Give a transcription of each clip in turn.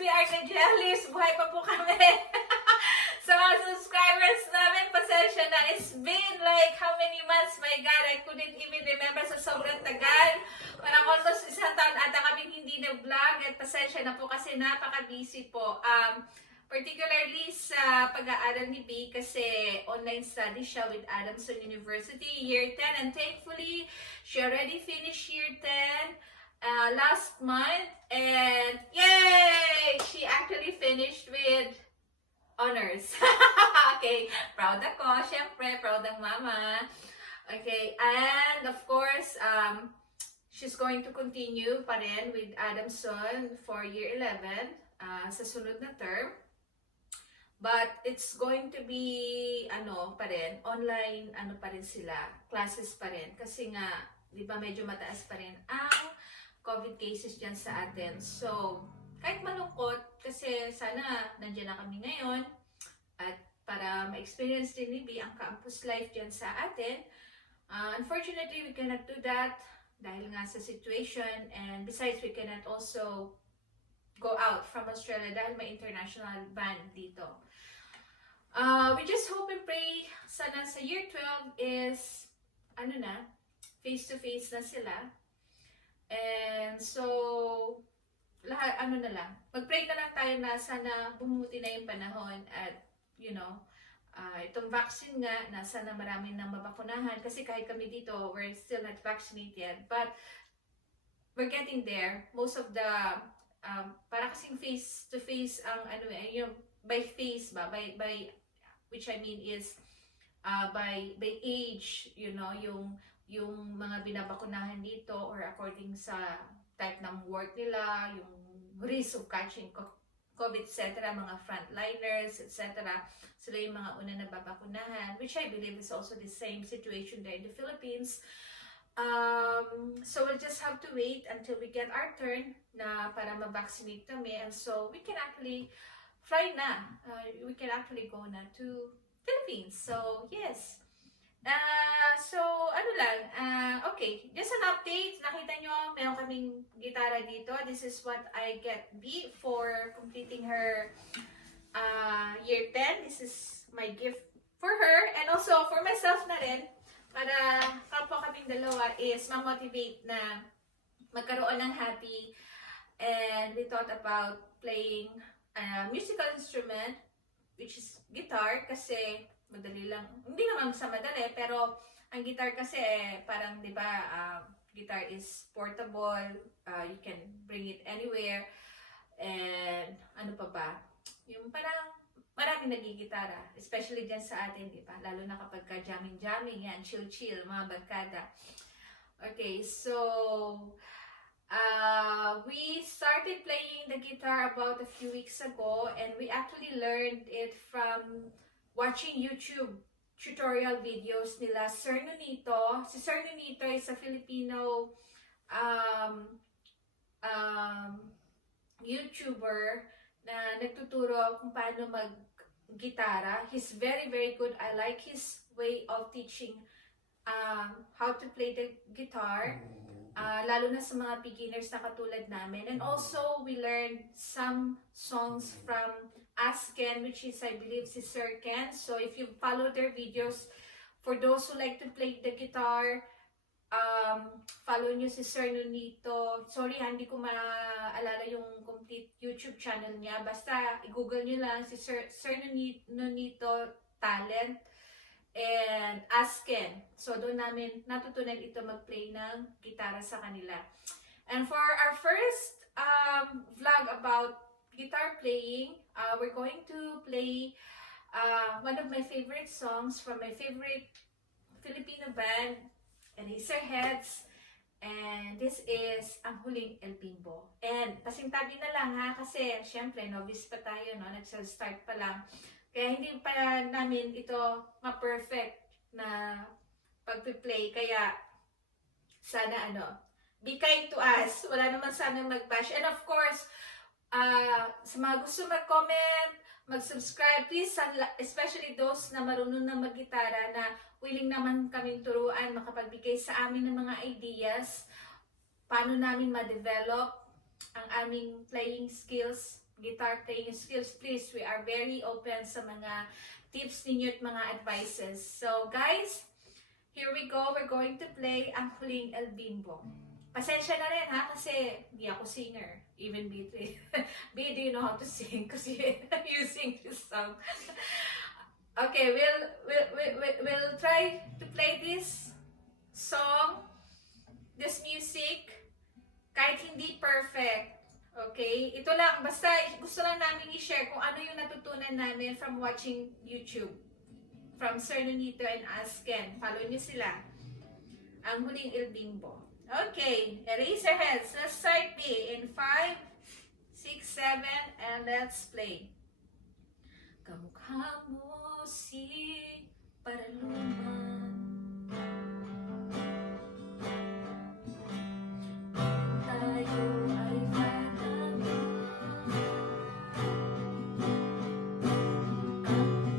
we are the jellies. Buhay pa po kami. Sa mga subscribers namin, pasensya na. It's been like how many months? My God, I couldn't even remember sa sobrang tagal. Parang almost isang taon ata kami hindi na-vlog. At pasensya na po kasi napaka-busy po. Particularly sa pag-aaral ni B kasi online study siya with Adamson University, year 10. And thankfully, she already finished year 10 last month. And yay! She actually finished with honors. Okay, proud ako. Siyempre, proud ang mama. Okay, and of course, she's going to continue pa rin with Adamson for year 11 sa sunod na term. But it's going to be, pa rin, online, pa rin sila, classes pa rin. Kasi nga, di ba medyo mataas pa rin ang COVID cases dyan sa atin. So, kahit malungkot, kasi sana nandiyan na kami ngayon. At para ma-experience din ni B ang campus life dyan sa atin. Unfortunately, we cannot do that dahil nga sa situation. And besides, we cannot also go out from Australia dahil may international ban dito. We just hope and pray sana sa year 12 is face-to-face na sila. And so lahat na lang. Mag-pray na lang tayo na sana bumuti na yung panahon at itong vaccine nga na sana marami nang mabakunahan kasi kahit kami dito we're still not vaccinated but we're getting there. Most of the para kasing face-to-face ang yung by face ba by which I mean is by age, yung mga binabakunahan dito or according sa type ng work nila, yung risk of catching COVID, etc., mga frontliners, etc. Sila yung mga una na babakunahan, which I believe is also the same situation there in the Philippines. So we'll just have to wait until we get our turn na para ma-vaccinate kami, and so we can actually fly na. We can actually go na to Philippines. So yes. Okay, just an update. Nakita nyo, meron kaming gitara dito. This is what I get B for completing her year 10. This is my gift for her and also for myself na rin. Para kapwa kaming dalawa is ma-motivate na magkaroon ng happy. And we thought about playing a musical instrument, which is guitar, kasi madali lang. Hindi naman sa madali, pero ang guitar kasi parang, di ba, guitar is portable, you can bring it anywhere, and ano pa ba, yung parang maraming nagigitara, especially dyan sa atin, di ba, lalo na kapag ka jamming-jamming, yan, chill-chill, mga barkada. Okay, so we started playing the guitar about a few weeks ago, and we actually learned it from watching YouTube tutorial videos nila Sir Nonito. Si Sir Nonito is a Filipino YouTuber na nagtuturo kung paano mag-gitara. He's very, very good. I like his way of teaching how to play the guitar. Lalo na sa mga beginners na katulad namin. And also, we learned some songs from Ken, which is, I believe, si Sir Ken. So, if you follow their videos, for those who like to play the guitar, follow nyo si Sir Nonito. Sorry, hindi ko maalala yung complete YouTube channel niya. Basta, i-google nyo lang si Sir Nonito Talent and Ken. So, doon namin natutunan ito mag-play ng gitara sa kanila. And for our first vlog about guitar playing, we're going to play one of my favorite songs from my favorite Filipino band, Eraserheads, and this is ang Huling El Bimbo. And pasingtabi na lang ha, kasi syempre novice pa tayo, no? Nagsa-start pa lang. Kaya hindi pa namin ito ma-perfect na pag-play. Kaya sana be kind to us. Wala naman sana mag-bash. And of course, sa mga gusto mag-comment, mag-subscribe, please, especially those na marunong na mag-gitara na willing naman kaming turuan, makapagbigay sa amin ng mga ideas, paano namin ma-develop ang aming playing skills guitar playing skills, please, we are very open sa mga tips ninyo at mga advices. So guys, here we go. We're going to play ang Huling El Bimbo. Pasensya na rin ha, kasi hindi ako singer. Even B, B, do you know how to sing? Kasi you sing this song. Okay, we'll try to play this song, this music, kahit hindi perfect. Okay? Ito lang, basta gusto lang namin i-share kung ano yung natutunan namin from watching YouTube. From Sir Nonito and us, Ken. Follow nyo sila. Ang Huling El Bimbo. Okay, erase our heads. Let's start B in 5, 6, 7, and let's play. Kamukha mo si Paraluman, tayo ay malaman.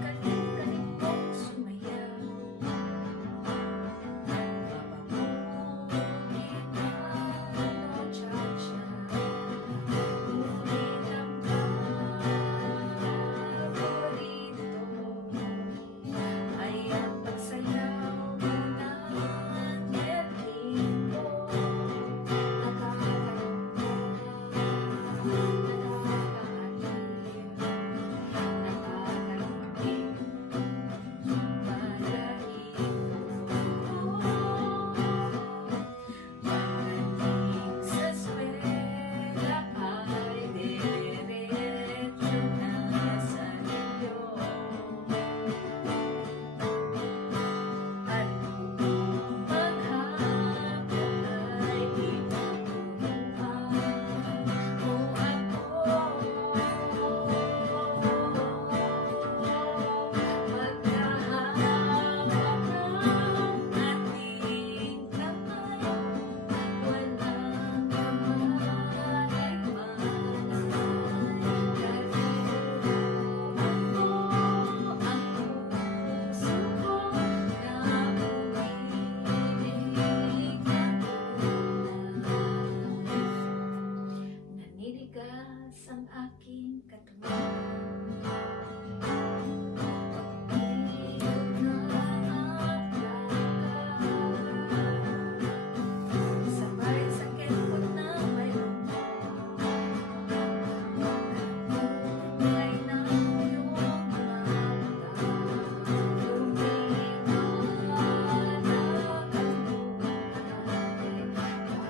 Kaling-kaling mong sumayaw, mapamunin ano cha-cha, ngunit ang paborito ay ang pagsayaw mo ng etnik ko. Ang aking katawan, pag-ibig na ang lakad, sabay sakit mo na may lumot, kulay ng iyong mga mata, lumiwanag ang buhay, para tayo'y magkaangkat.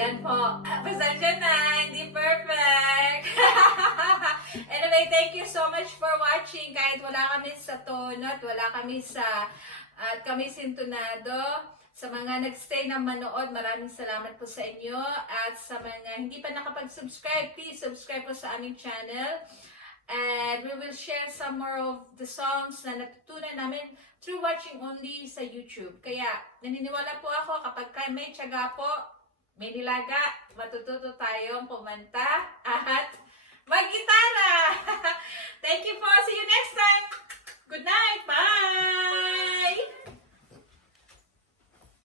Yan po. Pasensya na, hindi perfect. Anyway, thank you so much for watching. Kahit wala kami sa tono at wala kami at kami sintonado. Sa mga nagstay na manood, maraming salamat po sa inyo. At sa mga hindi pa nakapag-subscribe, please subscribe po sa aming channel. And we will share some more of the songs na natutunan namin through watching only sa YouTube. Kaya naniniwala po ako kapag may tiyaga po, may nilaga, matututo tayong kumanta at maggitara!